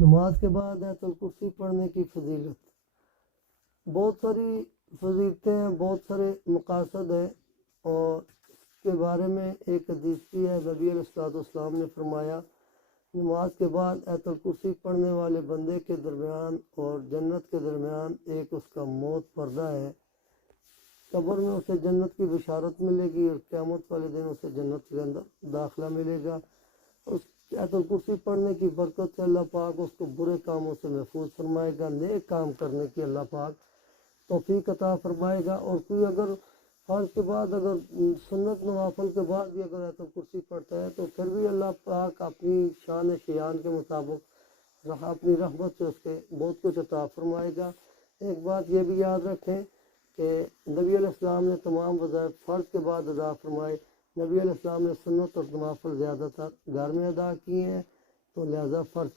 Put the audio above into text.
نماز کے بعد آیت الکرسی پڑھنے کی فضیلت، بہت ساری فضیلتیں ہیں، بہت سارے مقاصد ہیں، اور اس کے بارے میں ایک حدیث بھی ہے۔ نبی علیہ السلام نے فرمایا نماز کے بعد آیت الکرسی پڑھنے والے بندے کے درمیان اور جنت کے درمیان ایک اس کا موت پردہ ہے۔ قبر میں اسے جنت کی بشارت ملے گی اور قیامت والے دن اسے جنت کے اندر داخلہ ملے گا۔ اس آیت الکرسی پڑھنے کی برکت سے اللہ پاک اس کو برے کاموں سے محفوظ فرمائے گا، نیک کام کرنے کی اللہ پاک توفیق عطا فرمائے گا۔ اور کوئی اگر فرض کے بعد، اگر سنت نوافل کے بعد بھی اگر آیت الکرسی پڑھتا ہے تو پھر بھی اللہ پاک اپنی شان شیان کے مطابق اپنی رحمت سے اس کے بہت کچھ عطا فرمائے گا۔ ایک بات یہ بھی یاد رکھیں کہ نبی علیہ السلام نے تمام وظائف فرض کے بعد ادا فرمائے، نبی علیہ السلام نے سنت اور نوافل زیادہ تر گھر میں ادا کیے ہیں، تو لہذا فرض